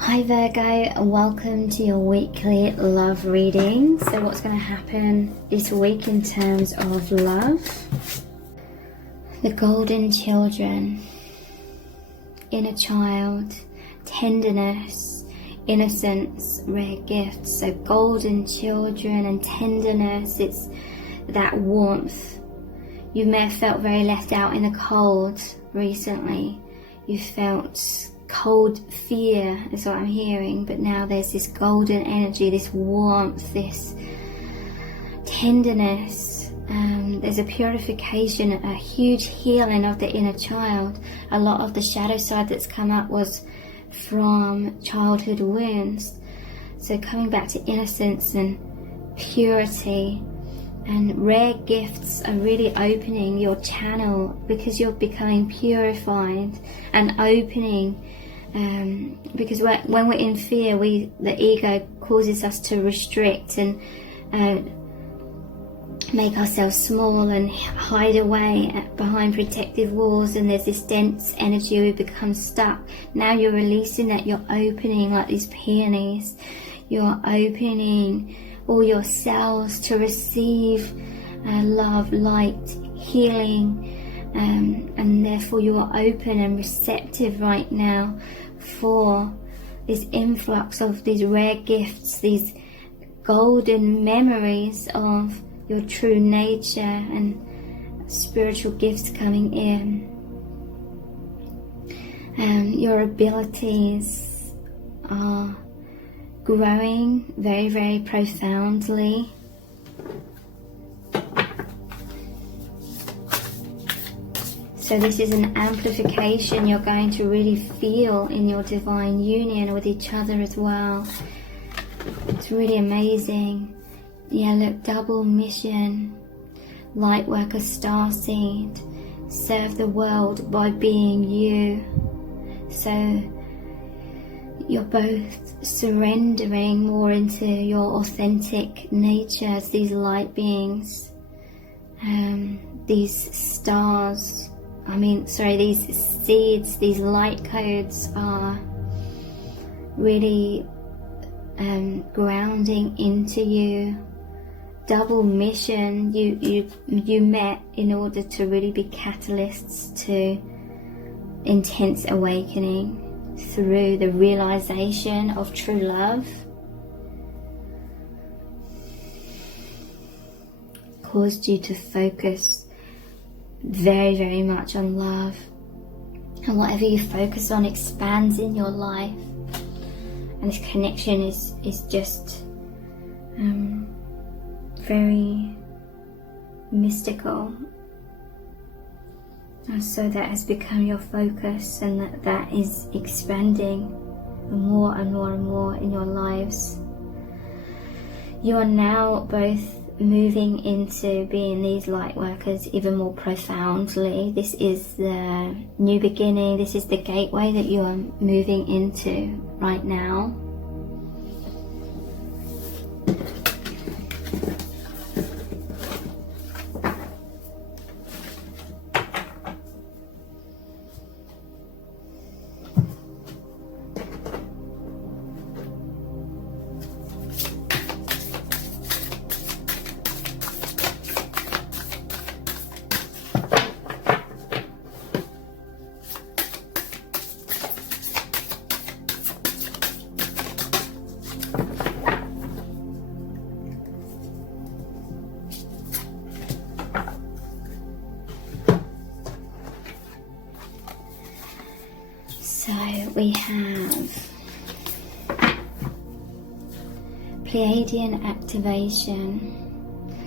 Hi Virgo, welcome to your weekly love reading. So what's going to happen this week in terms of love? The golden children, inner child, tenderness, innocence, rare gifts. So golden children and tenderness, it's that warmth. You may have felt very left out in the cold recently. You felt cold fear is what I'm hearing, but now there's this golden energy, this warmth, this tenderness. There's a purification, a huge healing of the inner child. A lot of the shadow side that's come up was from childhood wounds. So coming back to innocence and purity, and rare gifts are really opening your channel because you're becoming purified and opening. Because when we're in fear, the ego causes us to restrict and make ourselves small and hide away behind protective walls, and there's this dense energy. We become stuck. Now you're releasing that. You're opening like these peonies. You're opening all your cells to receive love, light, healing, and therefore you are open and receptive right now for this influx of these rare gifts, these golden memories of your true nature and spiritual gifts coming in. Your abilities are growing very, very profoundly. So this is an amplification you're going to really feel in your divine union with each other as well. It's really amazing. Yeah, look, double mission, light worker starseed, serve the world by being you. So you're both surrendering more into your authentic nature as these light beings. These stars, these seeds, these light codes are really grounding into you. Double mission, you met in order to really be catalysts to intense awakening through the realization of true love. Caused you to focus very, very much on love, and whatever you focus on expands in your life, and this connection is just very mystical, and so that has become your focus, and that is expanding more and more and more in your lives. You are now both moving into being these light workers even more profoundly. This is the new beginning. This is the gateway that you are moving into right now. So we have Pleiadian activation,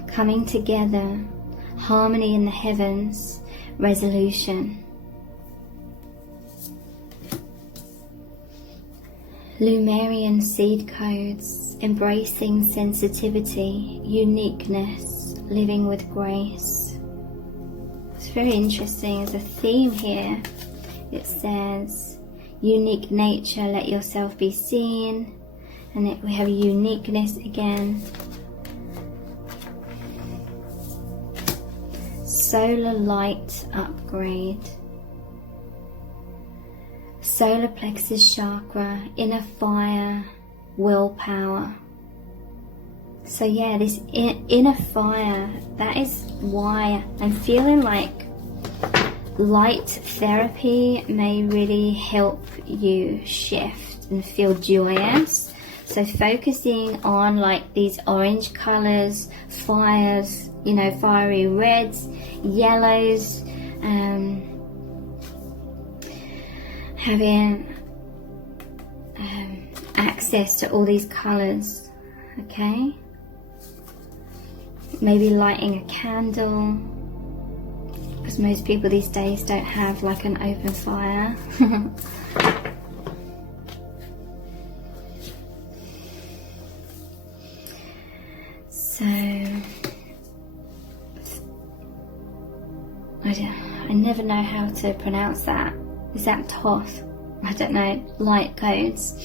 coming together, harmony in the heavens, resolution. Lemurian seed codes, embracing sensitivity, uniqueness, living with grace. It's very interesting. There's a theme here. It says, unique nature, let yourself be seen. And we have uniqueness again. Solar light upgrade. solar plexus chakra, inner fire, willpower. So yeah, this inner fire, that is why I'm feeling like light therapy may really help you shift and feel joyous. So focusing on like these orange colors, fires, you know, fiery reds, yellows, having access to all these colors, okay? Maybe lighting a candle, because most people these days don't have like an open fire. So I never know how to pronounce that. Is that Toth? I don't know. Light codes.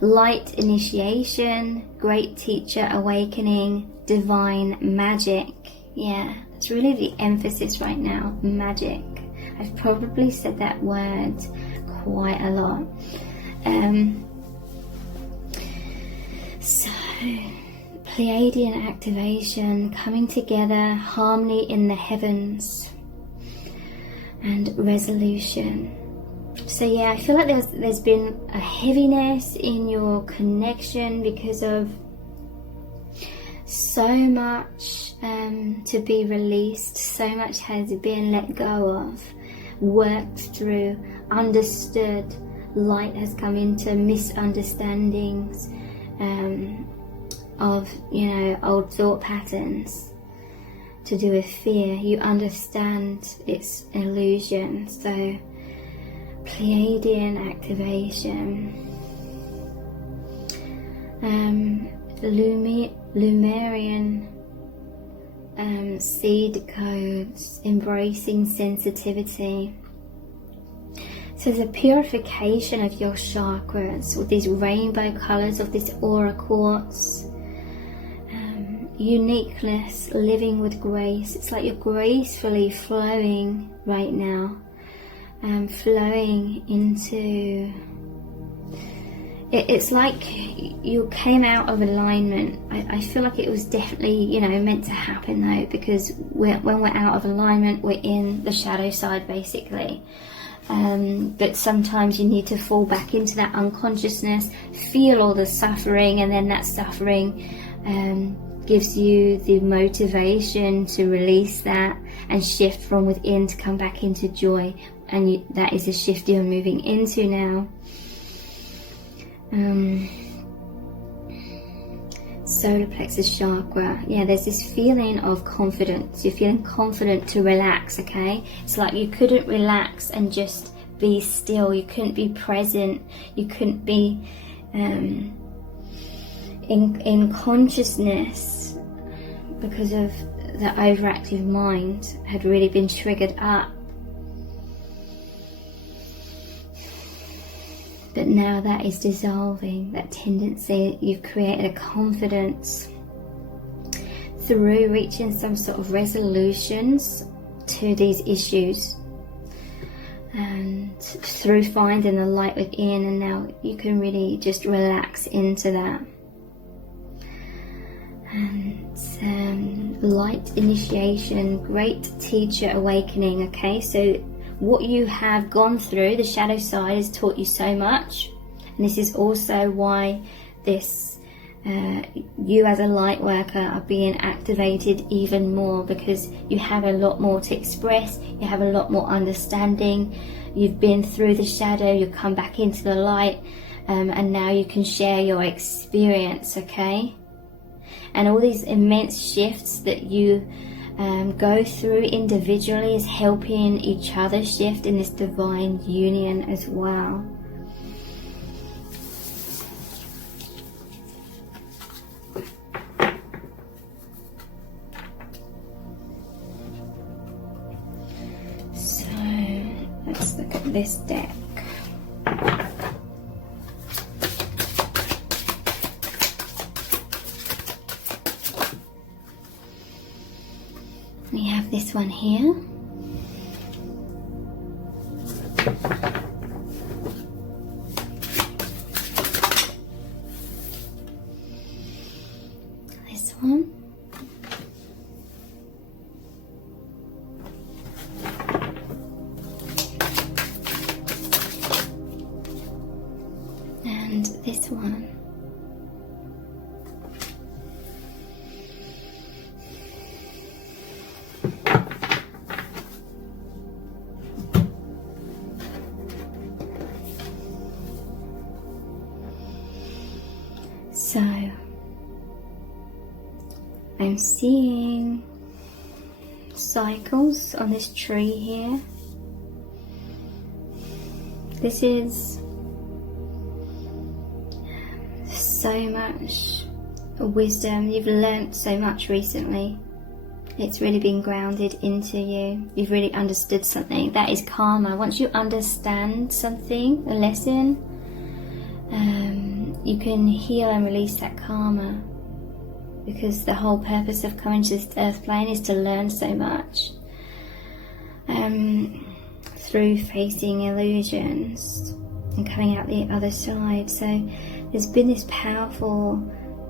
Light initiation, great teacher awakening, divine magic. Yeah, it's really the emphasis right now. Magic. I've probably said that word quite a lot. So, Pleiadian activation, coming together, harmony in the heavens, and resolution. So yeah, I feel like there's been a heaviness in your connection because of so much to be released, so much has been let go of, worked through, understood. Light has come into misunderstandings of, you know, old thought patterns to do with fear. You understand its illusion. So Pleiadian activation, Lumerian seed codes, embracing sensitivity. So the purification of your chakras with these rainbow colors of this aura quartz. Uniqueness, living with grace. It's like you're gracefully flowing right now. Flowing into... It's like you came out of alignment. I feel like it was definitely, you know, meant to happen though, because when we're out of alignment, we're in the shadow side basically. But sometimes you need to fall back into that unconsciousness, feel all the suffering, and then that suffering gives you the motivation to release that and shift from within to come back into joy. And that is the shift you're moving into now. Solar plexus chakra. Yeah, there's this feeling of confidence. You're feeling confident to relax, okay? It's like you couldn't relax and just be still. You couldn't be present. You couldn't be in consciousness because of the overactive mind had really been triggered up. But now that is dissolving, that tendency. You've created a confidence through reaching some sort of resolutions to these issues, and through finding the light within, and now you can really just relax into that. And light initiation, great teacher awakening. Okay, so what you have gone through, the shadow side, has taught you so much, and this is also why this you as a light worker are being activated even more, because you have a lot more to express, you have a lot more understanding, you've been through the shadow, you come back into the light, and now you can share your experience, okay? And all these immense shifts that you go through individually is helping each other shift in this divine union as well. So let's look at this deck. We have this one here. one. And this one. So, I'm seeing cycles on this tree here. This is so much wisdom. You've learnt so much recently. It's really been grounded into you. You've really understood something. That is karma. Once you understand something, a lesson, you can heal and release that karma, because the whole purpose of coming to this earth plane is to learn so much through facing illusions and coming out the other side. So there's been this powerful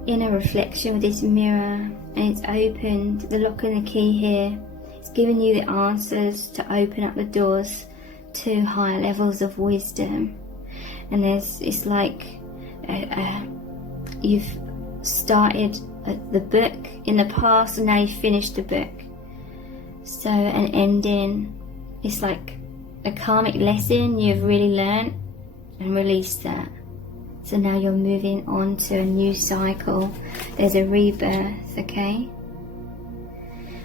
inner reflection with this mirror, and it's opened the lock and the key here. It's given you the answers to open up the doors to higher levels of wisdom. And it's like you've started the book in the past, and now you've finished the book. So an ending, it's like a karmic lesson you've really learnt and released that. So now you're moving on to a new cycle. There's a rebirth, okay?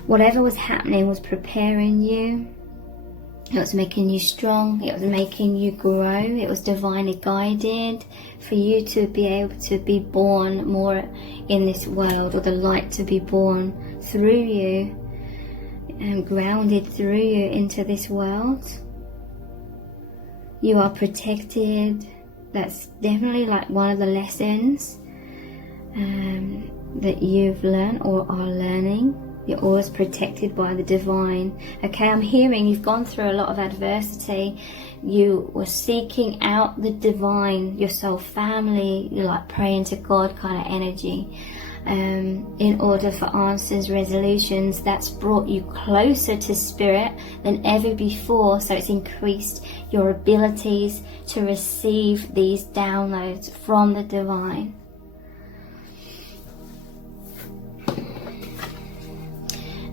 Whatever was happening was preparing you. It was making you strong. It was making you grow. It was divinely guided for you to be able to be born more in this world, or the light to be born through you and grounded through you into this world. You are protected. That's definitely like one of the lessons that you've learned or are learning. You're always protected by the divine. Okay, I'm hearing you've gone through a lot of adversity. You were seeking out the divine, your soul family. You're like praying to God kind of energy. In order for answers, resolutions. That's brought you closer to spirit than ever before. So it's increased your abilities to receive these downloads from the divine.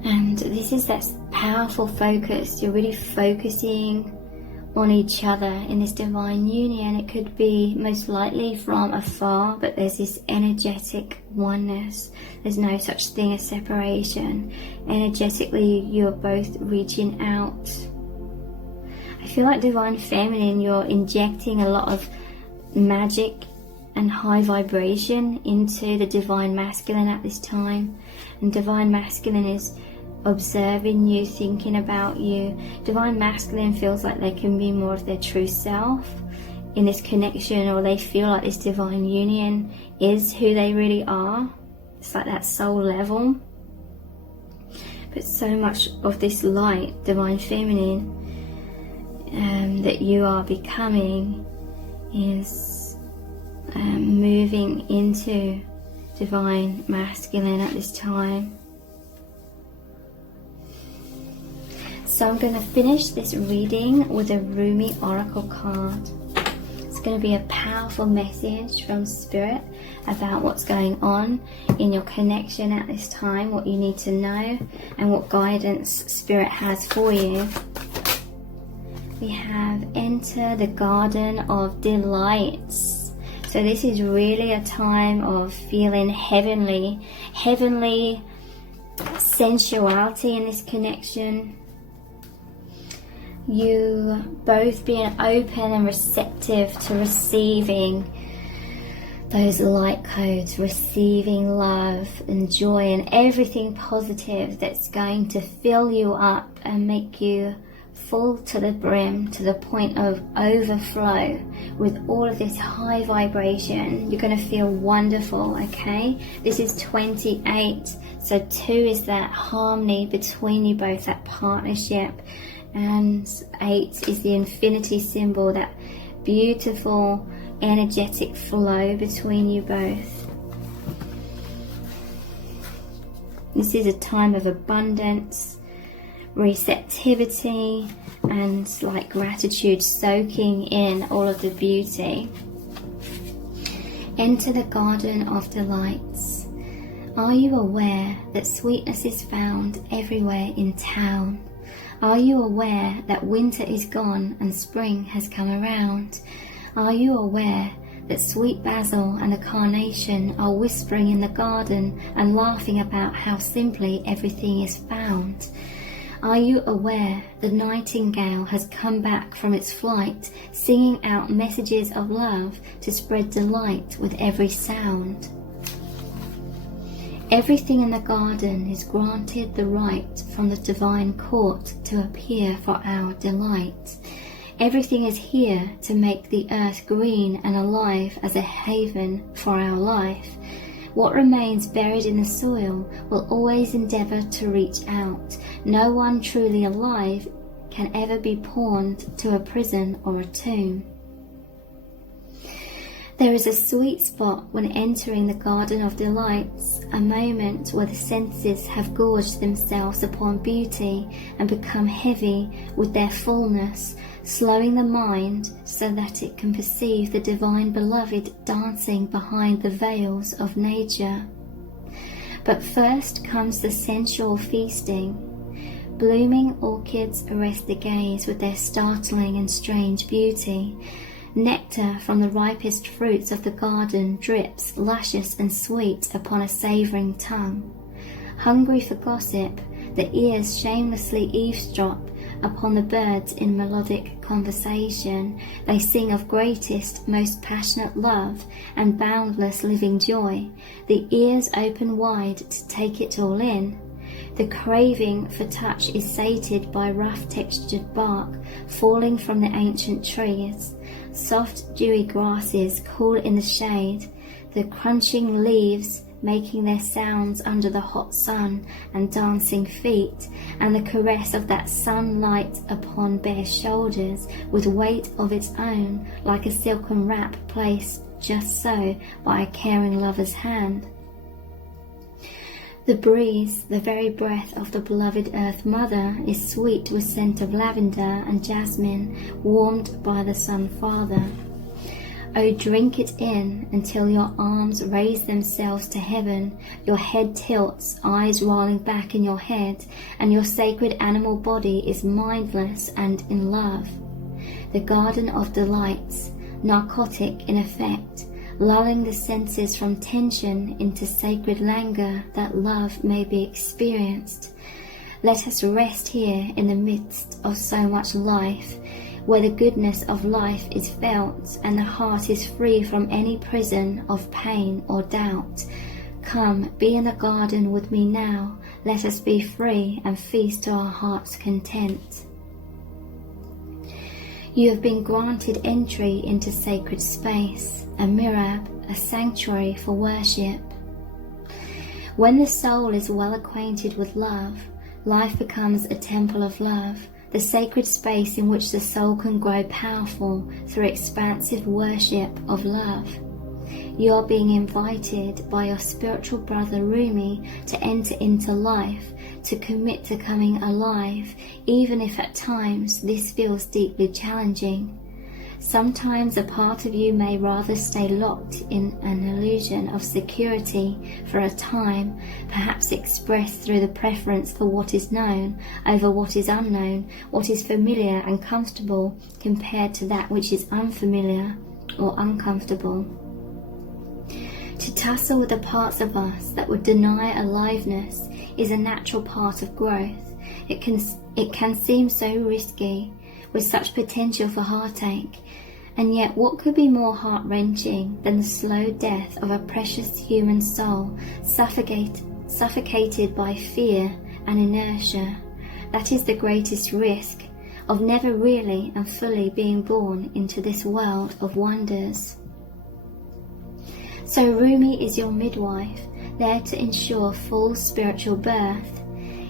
And this is that powerful focus. You're really focusing on each other in this divine union. It could be most likely from afar, but there's this energetic oneness. There's no such thing as separation. Energetically, you're both reaching out. I feel like divine feminine, you're injecting a lot of magic and high vibration into the divine masculine at this time. And divine masculine is observing you, thinking about you. Divine masculine feels like they can be more of their true self in this connection, or they feel like this divine union is who they really are. It's like that soul level. But so much of this light, divine feminine, that you are becoming is moving into divine masculine at this time. So I'm going to finish this reading with a Rumi Oracle card. It's going to be a powerful message from Spirit about what's going on in your connection at this time, what you need to know, and what guidance Spirit has for you. We have Enter the Garden of Delights. So this is really a time of feeling heavenly sensuality in this connection. You both being open and receptive to receiving those light codes, receiving love and joy and everything positive that's going to fill you up and make you full to the brim, to the point of overflow with all of this high vibration. You're going to feel wonderful, okay? This is 28, so 2 is that harmony between you both, that partnership. And 8 is the infinity symbol, that beautiful energetic flow between you both. This is a time of abundance, receptivity, and like gratitude, soaking in all of the beauty. Enter the garden of delights. Are you aware that sweetness is found everywhere in town? Are you aware that winter is gone and spring has come around? Are you aware that sweet basil and the carnation are whispering in the garden and laughing about how simply everything is found? Are you aware the nightingale has come back from its flight, singing out messages of love to spread delight with every sound? Everything in the garden is granted the right from the divine court to appear for our delight. Everything is here to make the earth green and alive as a haven for our life. What remains buried in the soil will always endeavour to reach out. No one truly alive can ever be pawned to a prison or a tomb. There is a sweet spot when entering the Garden of Delights, a moment where the senses have gorged themselves upon beauty and become heavy with their fullness, slowing the mind so that it can perceive the divine beloved dancing behind the veils of nature. But first comes the sensual feasting. Blooming orchids arrest the gaze with their startling and strange beauty. Nectar from the ripest fruits of the garden drips, luscious and sweet, upon a savouring tongue. Hungry for gossip, the ears shamelessly eavesdrop upon the birds in melodic conversation. They sing of greatest, most passionate love and boundless living joy. The ears open wide to take it all in. The craving for touch is sated by rough textured bark falling from the ancient trees. Soft dewy grasses cool in the shade, the crunching leaves making their sounds under the hot sun and dancing feet, and the caress of that sunlight upon bare shoulders with weight of its own, like a silken wrap placed just so by a caring lover's hand. The breeze, the very breath of the beloved Earth Mother, is sweet with scent of lavender and jasmine, warmed by the Sun Father. Oh, drink it in until your arms raise themselves to heaven, your head tilts, eyes rolling back in your head, and your sacred animal body is mindless and in love. The Garden of Delights, narcotic in effect, lulling the senses from tension into sacred languor that love may be experienced. Let us rest here in the midst of so much life, where the goodness of life is felt and the heart is free from any prison of pain or doubt. Come, be in the garden with me now. Let us be free and feast to our heart's content. You have been granted entry into sacred space, a mirab, a sanctuary for worship. When the soul is well acquainted with love, life becomes a temple of love, the sacred space in which the soul can grow powerful through expansive worship of love. You are being invited by your spiritual brother Rumi to enter into life, to commit to coming alive, even if at times this feels deeply challenging. Sometimes a part of you may rather stay locked in an illusion of security for a time, perhaps expressed through the preference for what is known over what is unknown, what is familiar and comfortable compared to that which is unfamiliar or uncomfortable. To tussle with the parts of us that would deny aliveness is a natural part of growth. It can seem so risky, with such potential for heartache, and yet what could be more heart-wrenching than the slow death of a precious human soul, suffocated by fear and inertia? That is the greatest risk of never really and fully being born into this world of wonders. So Rumi is your midwife, there to ensure full spiritual birth.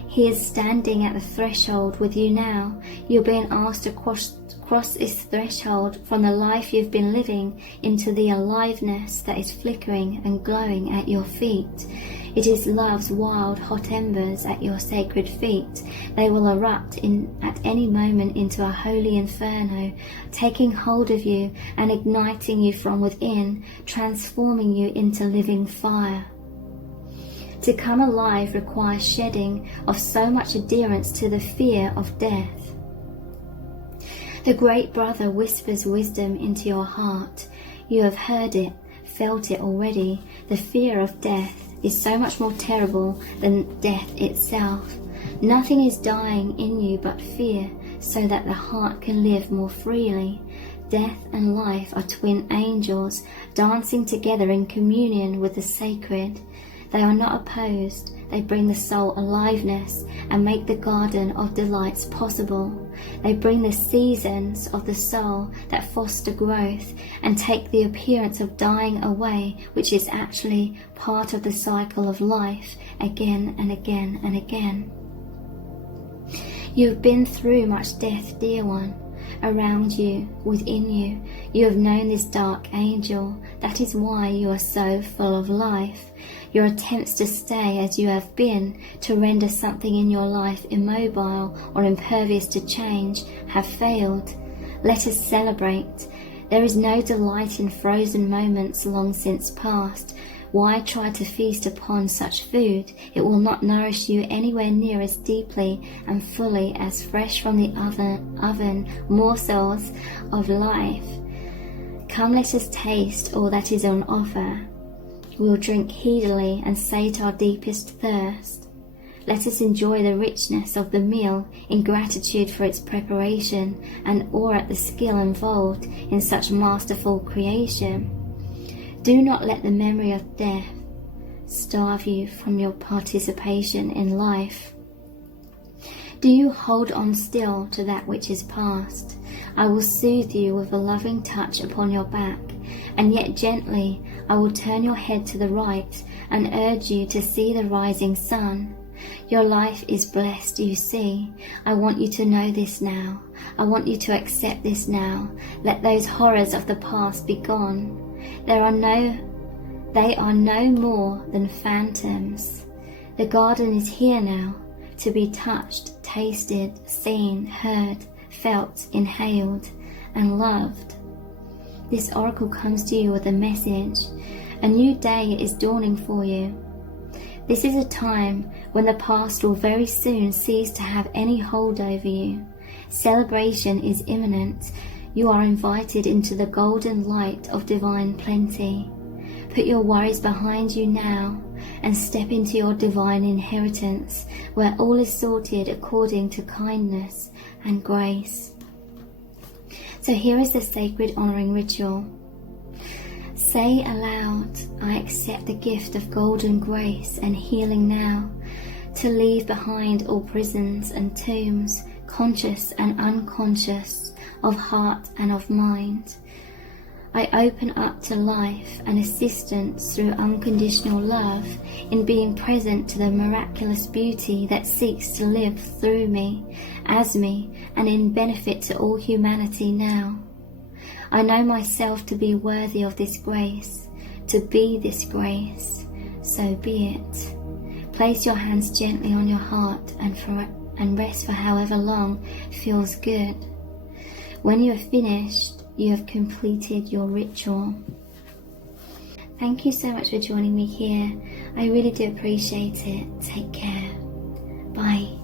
He is standing at the threshold with you now. You're being asked to cross cross this threshold from the life you've been living into the aliveness that is flickering and glowing at your feet. It is love's wild, hot embers at your sacred feet. They will erupt at any moment into a holy inferno, taking hold of you and igniting you from within, transforming you into living fire. To come alive requires shedding of so much adherence to the fear of death. The Great Brother whispers wisdom into your heart. You have heard it, felt it already. The fear of death is so much more terrible than death itself. Nothing is dying in you but fear, so that the heart can live more freely. Death and life are twin angels, dancing together in communion with the sacred. They are not opposed. They bring the soul aliveness and make the garden of delights possible. They bring the seasons of the soul that foster growth and take the appearance of dying away, which is actually part of the cycle of life, again and again and again. You have been through much death, dear one. Around you, within you, you have known this dark angel. That is why you are so full of life. Your attempts to stay as you have been, to render something in your life immobile or impervious to change, have failed. Let us celebrate. There is no delight in frozen moments long since past. Why try to feast upon such food? It will not nourish you anywhere near as deeply and fully as fresh from the oven morsels of life. Come, let us taste all that is on offer. We'll drink heedily and sate our deepest thirst. Let us enjoy the richness of the meal in gratitude for its preparation and awe at the skill involved in such masterful creation. Do not let the memory of death starve you from your participation in life. Do you hold on still to that which is past? I will soothe you with a loving touch upon your back, and yet gently I will turn your head to the right and urge you to see the rising sun. Your life is blessed, you see. I want you to know this now. I want you to accept this now. Let those horrors of the past be gone. They are no more than phantoms. The garden is here now, to be touched, tasted, seen, heard, felt, inhaled, and loved. This oracle comes to you with a message. A new day is dawning for you. This is a time when the past will very soon cease to have any hold over you. Celebration is imminent. You are invited into the golden light of divine plenty. Put your worries behind you now and step into your divine inheritance, where all is sorted according to kindness and grace. So here is the sacred honoring ritual. Say aloud, I accept the gift of golden grace and healing now, to leave behind all prisons and tombs, conscious and unconscious, of heart and of mind. I open up to life and assistance through unconditional love, in being present to the miraculous beauty that seeks to live through me, as me, and in benefit to all humanity now. I know myself to be worthy of this grace, to be this grace, so be it. Place your hands gently on your heart and rest for however long feels good. When you have finished, you have completed your ritual. Thank you so much for joining me here. I really do appreciate it. Take care. Bye.